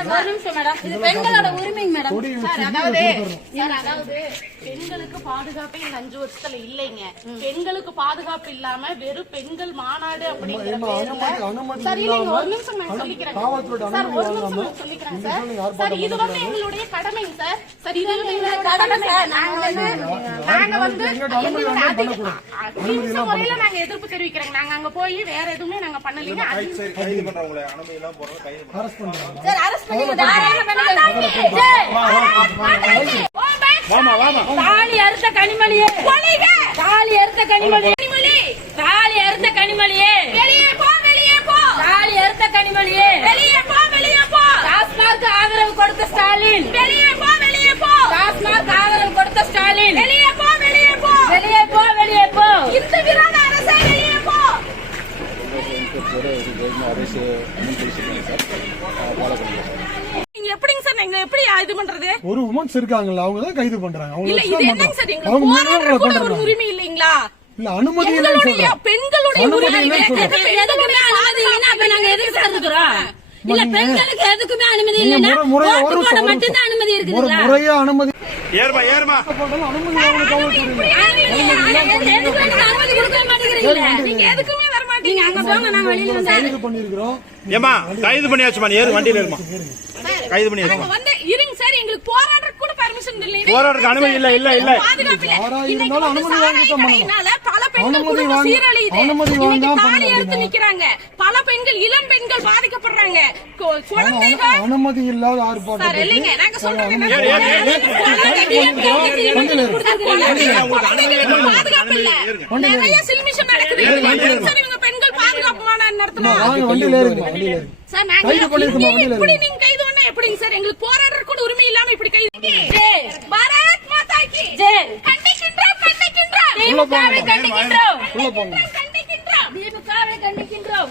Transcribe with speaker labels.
Speaker 1: Madam ஒரு நிமிஷம் madam இது பெண்களோட உரிமைங்க மேடம்
Speaker 2: சார் அதாவது சார் அதாவது பெண்களுக்கு பாதுகாப்பே இந்த அஞ்சு வருஷத்துல இல்லைங்க. பெண்களுக்கு பாதுகாப்பு இல்லாம வெறும் பெண்கள் மாநாடு அப்படிங்கிற பேர்ல சார் ஒரு நிமிஷம் நான் சொல்லிக்கிறேன். சார்
Speaker 3: அனுமதி
Speaker 2: ஒரு நிமிஷம்
Speaker 3: வாங்காம
Speaker 2: நான் சொல்லிக்கிறேன்
Speaker 3: இந்த
Speaker 2: சார். சார் இது வந்து? எங்களுடைய கடமைங்க சார். சார் இது வந்து எங்களுடைய கடமை சார் நாங்க வந்து நாங்க வந்து
Speaker 3: எங்கிட்ட அனுமதி
Speaker 2: முறையில நாங்க எதிர்ப்பு தெரிவிக்கிறோங்க. நாங்க அங்க போய் வேற எதுவுமே நாங்க பண்ணலைங்க.
Speaker 4: கைது பண்றவங்களை அனுமதி எல்லாம் போடுறது கைது பண்றோம்
Speaker 3: அரெஸ்ட் பண்றாங்க.
Speaker 1: சார் அரஸ்ட் பண்ணி தாராள பெண்கள்
Speaker 4: வாமா வாமா.
Speaker 1: தாலி அறுத்த கனிமொழியே. தாலி அறுத்த கனிமொழி. தாலி அறுத்த கனிமொழியே. வெளியே போ வெளியே போ. தாலி அறுத்த கனிமொழியே. வெளியே போ வெளியே போ டாஸ்மார்க் ஆதரவு கொடுத்த ஸ்டாலின் வெளியே போ வெளியே போ வெளியே போ வெளியே போ இந்த விரோத அரசை வெளியே போ
Speaker 2: நீங்க எப்படிங்க சார் நீங்க எப்படி இது பண்றது?
Speaker 3: ஒரு உமன்ஸ் இருக்காங்கல்ல அவங்க தான் கைது பண்றாங்க. அவங்க
Speaker 2: இல்ல
Speaker 3: தான்
Speaker 2: சார் உரிமை இல்லைங்களா?
Speaker 3: இல்ல அனுமதி
Speaker 2: பெண்களுடைய உரிமை
Speaker 1: நாங்க எதுக்கு சார். இருக்கிறோம் இல்ல பெண்களுக்கு எதுக்குமே அனுமதி
Speaker 3: நீங்க
Speaker 1: இல்லைன்னா
Speaker 3: நிமிஷம்,
Speaker 1: மட்டும்தான் அனுமதி
Speaker 3: ஒரு
Speaker 1: இருக்குதுங்களா
Speaker 3: முறையா அனுமதி
Speaker 4: ஏறுமா ஏறுமா.
Speaker 3: போட்டாலும் அனுமதி
Speaker 1: அனுமதி கொடுக்கவே மாட்டேங்கிறீங்களே
Speaker 2: நீங்க எதுக்குமே
Speaker 1: நீங்க அங்க போங்க நாங்க வெளியில வந்து
Speaker 3: கைது பண்ணிருக்கிறோம்
Speaker 4: ஏமா கைது பண்ணியாச்சுமா ஏறு வண்டியில ஏறுமா கைது பண்ணியாச்சு
Speaker 2: நாங்க வந்து இருங்க சார் எங்களுக்கு போராடுறதுக்கு கூட பர்மிஷன் இல்லை
Speaker 4: போராடுறதுக்கு அனுமதி இல்ல இல்ல இல்ல
Speaker 2: இன்னைக்கு
Speaker 3: அனுமதி வாங்கி
Speaker 2: சாராய
Speaker 3: தான்
Speaker 2: கடையினால பல பெண்கள்
Speaker 3: வாங்கி-
Speaker 2: சீரழியுது.
Speaker 3: அனுமதி
Speaker 2: இன்னைக்கு தாலி நிக்கிறாங்க பல பெண்கள் இளம் பெண்கள் பாதிக்கப்படுறாங்க குழந்தைகள்
Speaker 3: அனுமதி இல்லாத
Speaker 2: சார்
Speaker 3: ஆர்ப்பாட்டத்துக்கு
Speaker 2: இல்லைங்க நாங்க சொல்றது என்ன. பாதுகாப்பு இல்ல. நிறைய நடக்குது எப்படிங்க சார் எங்களுக்கு போராடுற கூட உரிமை இல்லாம இப்படி கைது கண்டிக்கின்றோம்.